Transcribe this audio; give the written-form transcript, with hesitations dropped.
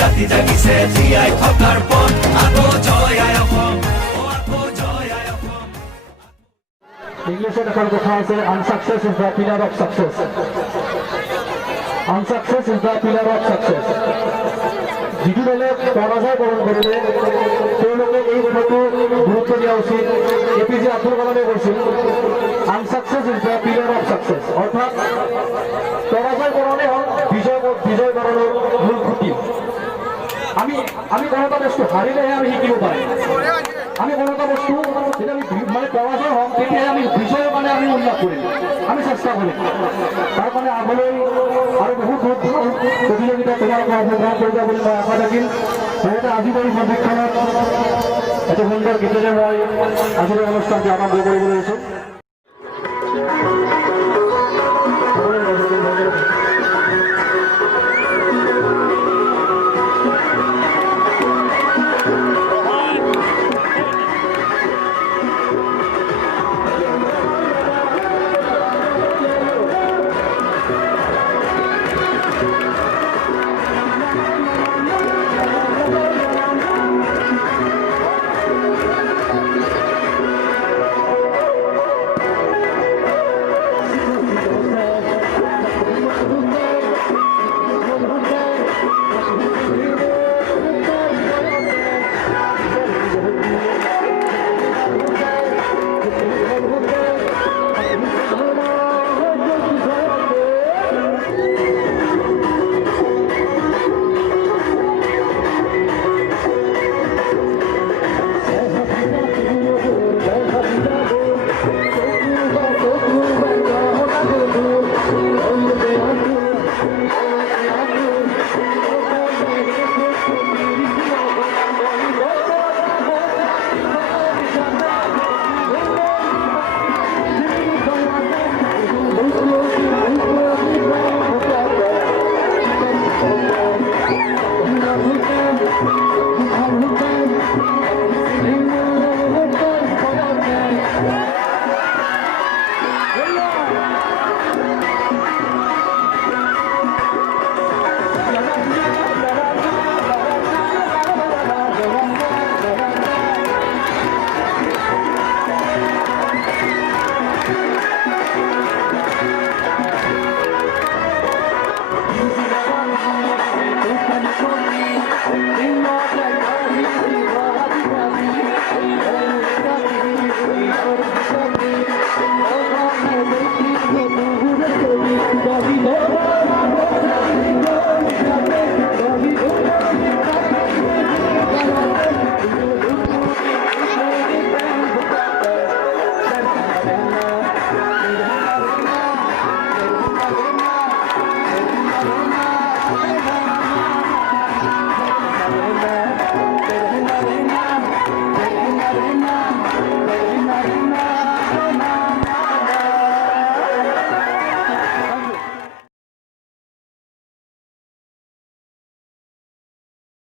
জাতি জাগিছে জীয়াই থকাৰ পথ আকৌ জয় আই অসম আকৌ জয় আই অসম ইংলিছত এখন কথা আছে unsuccess is the pillar of success unsuccess is the pillar of success যিটো দলে পৰাজয় বৰণ কৰিলে তেওঁলোকে এই কথাটো গুৰুত্ব দিয়া উচিত এপিজে আব্দুল কালামে কৈছিল unsuccess is the pillar of success অৰ্থাৎ পৰাজয় বৰণে হ'ল বিজয় বৰণৰ মূল খুঁটি আমি কোনো এটা বস্তু হাৰিলেহে আমি শিকিব পাৰিম আমি কোনো এটা বস্তু যেতিয়া আমি মানে পৰাজয় হ'ম তেতিয়াহে আমি বিজয়ৰ মানে আমি উন্নত কৰিম আমি চেষ্টা কৰিম তাৰ কাৰণে আগলৈ আৰু বহুত প্ৰতিযোগিতা তোমালোকে অংশগ্ৰহণ কৰিবা বুলি মই আশা থাকিল লগতে আজি এই সন্ধিক্ষণত এটা সুন্দৰ গীতেৰে মই আজিৰ অনুষ্ঠানটো আৰম্ভ কৰিবলৈ লৈছোঁ David